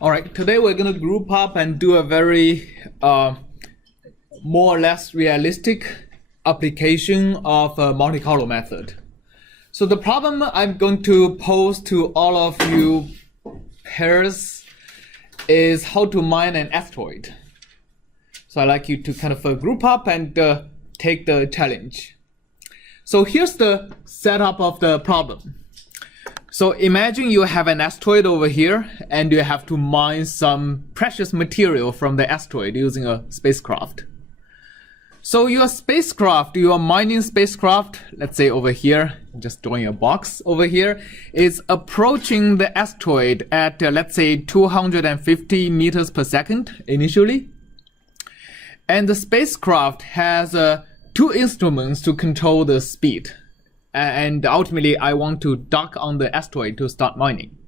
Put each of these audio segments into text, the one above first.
All right, today we're going to group up and do a very more or less realistic application of a Monte Carlo method. So the problem I'm going to pose to all of you pairs is how to mine an asteroid. So I'd like you to kind of group up and take the challenge. So here's the setup of the problem. So imagine you have an asteroid over here and you have to mine some precious material from the asteroid using a spacecraft. So your spacecraft, your mining spacecraft, let's say over here, just drawing a box over here, is approaching the asteroid at, let's say, 250 meters per second initially. And the spacecraft has two instruments to control the speed. And ultimately, I want to dock on the asteroid to start mining.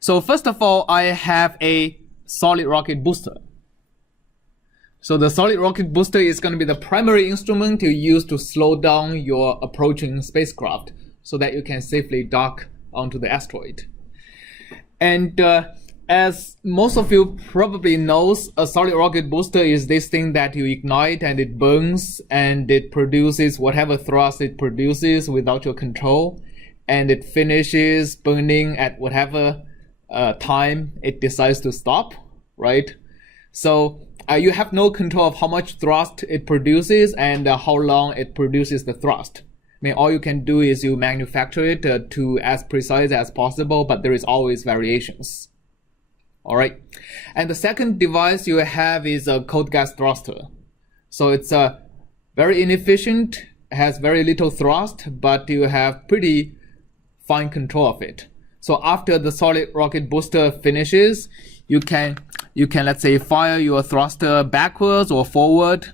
So first of all, I have a solid rocket booster. So the solid rocket booster is going to be the primary instrument you use to slow down your approaching spacecraft so that you can safely dock onto the asteroid. And as most of you probably knows, a solid rocket booster is this thing that you ignite and it burns and it produces whatever thrust it produces without your control, and it finishes burning at whatever time it decides to stop, right? So you have no control of how much thrust it produces and how long it produces the thrust. I mean, all you can do is you manufacture it to as precise as possible, but there is always variations. All right, and the second device you have is a cold gas thruster. So it's very inefficient, has very little thrust, but you have pretty fine control of it. So after the solid rocket booster finishes, you can let's say fire your thruster backwards or forward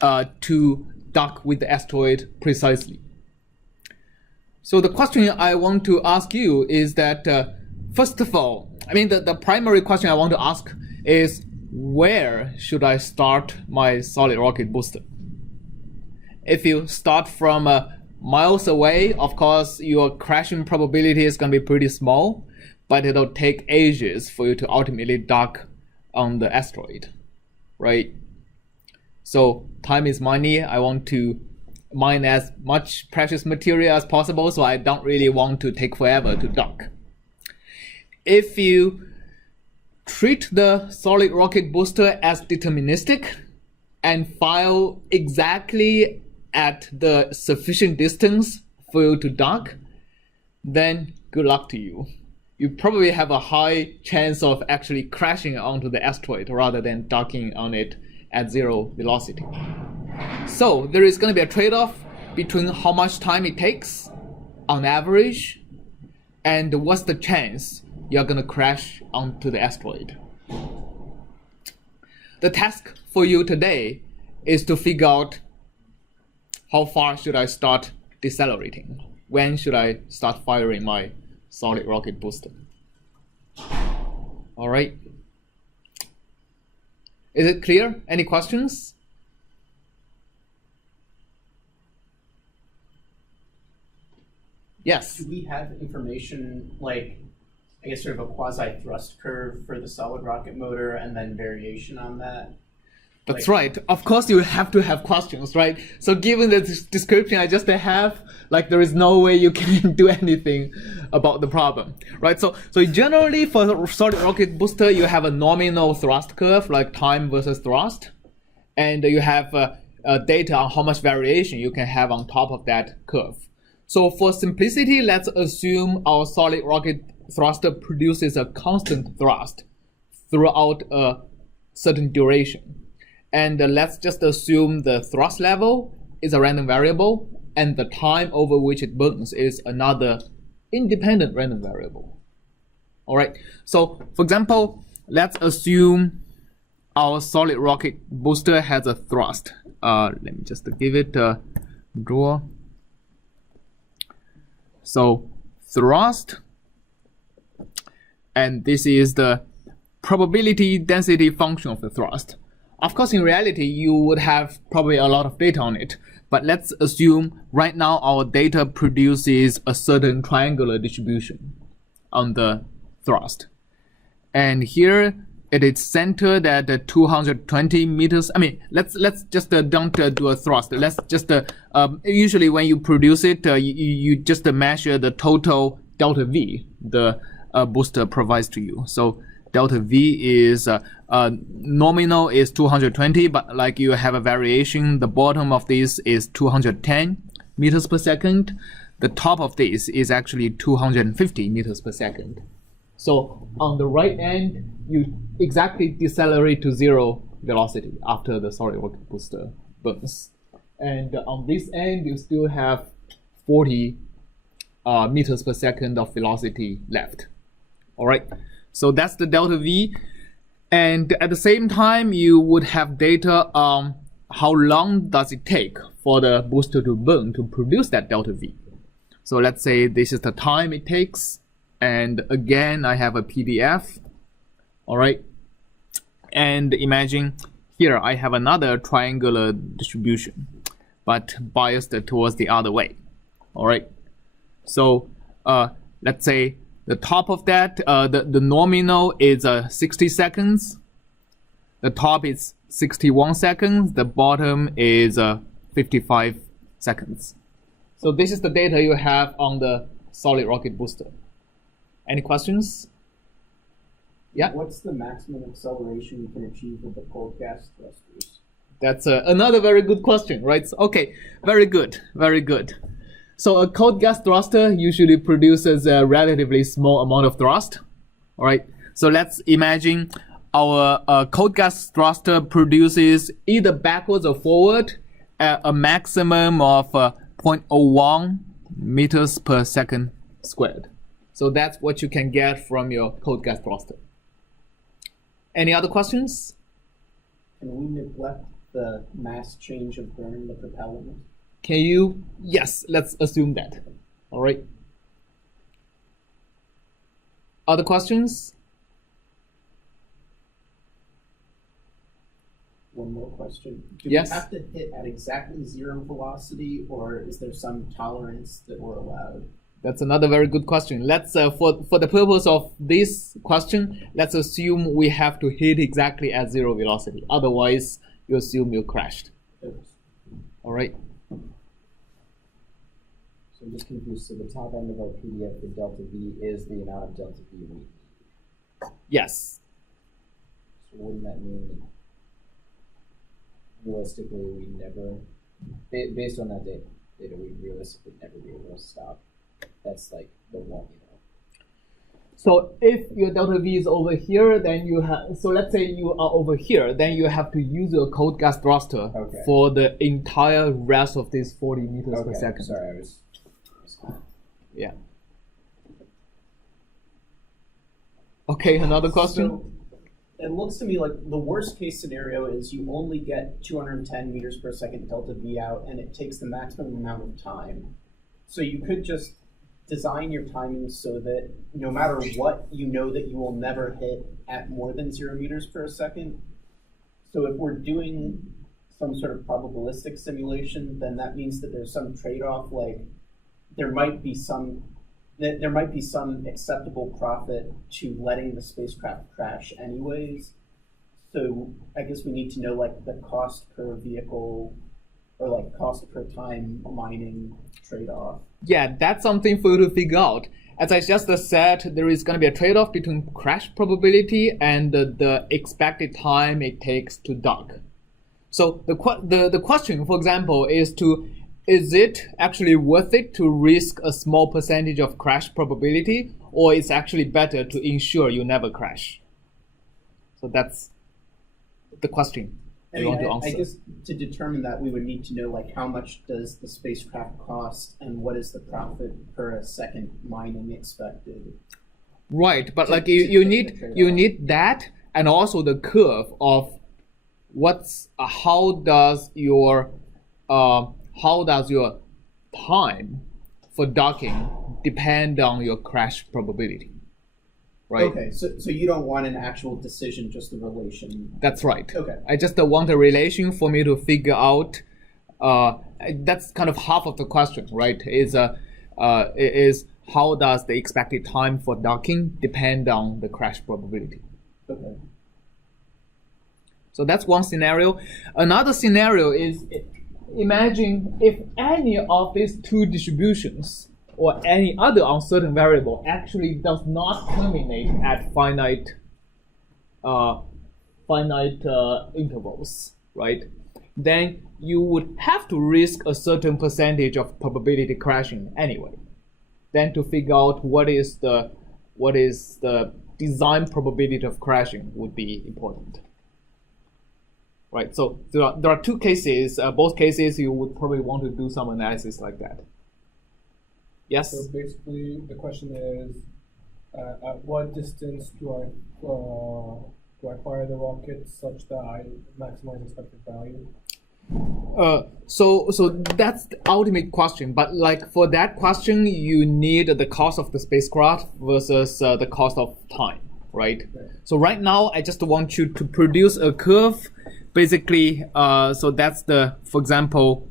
to dock with the asteroid precisely. So the question I want to ask you is that first of all, I mean, the primary question I want to ask is, where should I start my solid rocket booster? If you start from miles away, of course, your crashing probability is going to be pretty small, but it'll take ages for you to ultimately dock on the asteroid, right? So time is money. I want to mine as much precious material as possible, so I don't really want to take forever to dock. If you treat the solid rocket booster as deterministic and fire exactly at the sufficient distance for you to dock, then good luck to you. You probably have a high chance of actually crashing onto the asteroid rather than docking on it at zero velocity. So there is going to be a trade-off between how much time it takes on average and what's the chance you're going to crash onto the asteroid. The task for you today is to figure out how far should I start decelerating? When should I start firing my solid rocket booster? All right. Is it clear? Any questions? Yes. Do we have information like, I guess, sort of a quasi-thrust curve for the solid rocket motor and then variation on that? That's right. Of course, you have to have questions, right? So given the description I just have, like, there is no way you can do anything about the problem, right? So generally for the solid rocket booster, you have a nominal thrust curve, like time versus thrust, and you have data on how much variation you can have on top of that curve. So for simplicity, let's assume our solid rocket thruster produces a constant thrust throughout a certain duration. And let's just assume the thrust level is a random variable and the time over which it burns is another independent random variable. All right, so for example, let's assume our solid rocket booster has a thrust. Let me just give it a draw. So thrust, and this is the probability density function of the thrust. Of course, in reality, you would have probably a lot of data on it, but let's assume right now our data produces a certain triangular distribution. on the thrust. And here it is centered at 220 meters. I mean, let's just don't do a thrust. Let's just usually when you produce it, you just measure the total delta V the booster provides to you. So delta V is nominal is 220, but like you have a variation. The bottom of this is 210 meters per second. The top of this is actually 250 meters per second. So on the right end, you exactly decelerate to zero velocity after the solid rocket booster burns. And on this end, you still have 40 meters per second of velocity left. All right, so that's the delta V. And at the same time, you would have data on how long does it take for the booster to burn to produce that delta V. So let's say this is the time it takes. And again, I have a PDF. All right. And imagine here I have another triangular distribution, but biased towards the other way. All right. So let's say the top of that, the nominal is 60 seconds. The top is 61 seconds. The bottom is 55 seconds. So this is the data you have on the solid rocket booster. Any questions? Yeah? What's the maximum acceleration you can achieve with the cold gas thrusters? That's another very good question, right? Okay, very good, very good. So a cold gas thruster usually produces a relatively small amount of thrust. All right, so let's imagine our cold gas thruster produces either backwards or forward at a maximum of 0.01 meters per second squared. So that's what you can get from your cold gas thruster. Any other questions? Can we neglect the mass change of burn the propellant? Can you? Yes, let's assume that. All right. Other questions? One more question. Do Yes. we have to hit at exactly zero velocity, or is there some tolerance that we're allowed? That's another very good question. Let's for the purpose of this question, let's assume we have to hit exactly at zero velocity. Otherwise, you assume you crashed. All right. So I'm just confused. So the top end of our PDF, the delta V, is the amount of delta V we need. Yes. So wouldn't that mean that realistically we never, based on that data, we realistically never be able to stop? That's like the one, you know. So if your delta V is over here, then you have, so let's say you are over here, then you have to use your cold gas thruster for the entire rest of this 40 meters per second. Sorry, I was yeah. Okay, another question? So it looks to me like the worst case scenario is you only get 210 meters per second delta V out, and it takes the maximum amount of time. So you could just design your timing so that no matter what, you know that you will never hit at more than 0 meters per second. So if we're doing some sort of probabilistic simulation, then that means that there's some trade-off, like there might be some acceptable profit to letting the spacecraft crash anyways. So I guess we need to know like the cost per vehicle or like cost per time mining trade-off. Yeah, that's something for you to figure out. As I just said, there is going to be a trade-off between crash probability and the expected time it takes to dock. So the question, for example, is it actually worth it to risk a small percentage of crash probability, or it's actually better to ensure you never crash? So that's the question you want to answer. I guess to determine that, we would need to know like how much does the spacecraft cost and what is the profit per second mining expected. Right, but like you need that, and also the curve of how does your time for docking depend on your crash probability, right? Okay, so you don't want an actual decision, just a relation. That's right. Okay. I just want a relation for me to figure out. That's kind of half of the question, right? Is how does the expected time for docking depend on the crash probability. Okay. So that's one scenario. Another scenario is, imagine if any of these two distributions or any other uncertain variable actually does not terminate at finite intervals, right? Then you would have to risk a certain percentage of probability crashing anyway. Then to figure out what is the design probability of crashing would be important. Right, so there are two cases. Both cases you would probably want to do some analysis like that. Yes? So basically, the question is, at what distance do I fire the rocket such that I maximize expected value? So that's the ultimate question. But like for that question, you need the cost of the spacecraft versus the cost of time, right? So right now, I just want you to produce a curve. Basically, so that's for example,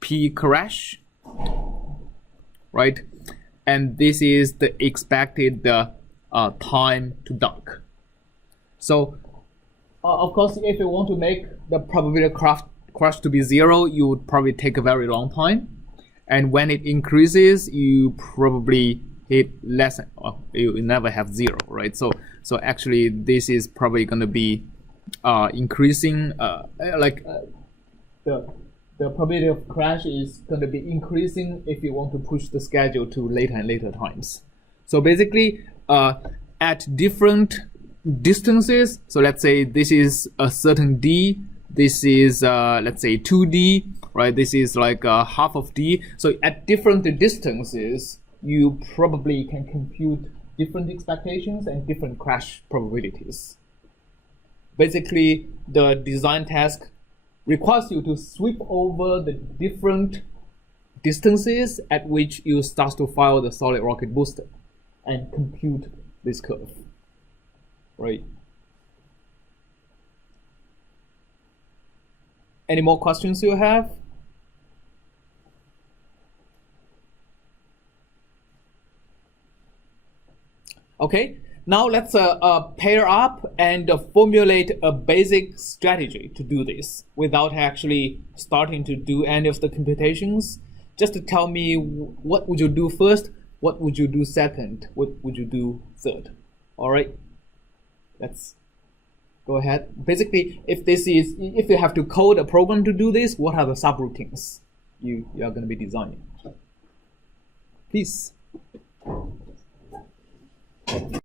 P crash, right? And this is the expected time to dock. So, of course, if you want to make the probability crash to be 0, you would probably take a very long time. And when it increases, you probably hit less. You never have 0, right? So actually, this is probably going to be increasing, the probability of crash is going to be increasing if you want to push the schedule to later and later times. So basically, at different distances, so let's say this is a certain d, this is let's say 2d, right? This is like half of d. So at different distances, you probably can compute different expectations and different crash probabilities. Basically, the design task requires you to sweep over the different distances at which you start to fire the solid rocket booster and compute this curve, right? Any more questions you have? Okay. Now let's pair up and formulate a basic strategy to do this without actually starting to do any of the computations. Just to tell me what would you do first, what would you do second, what would you do third. All right, let's go ahead. Basically, if you have to code a program to do this, what are the subroutines you are going to be designing? Please.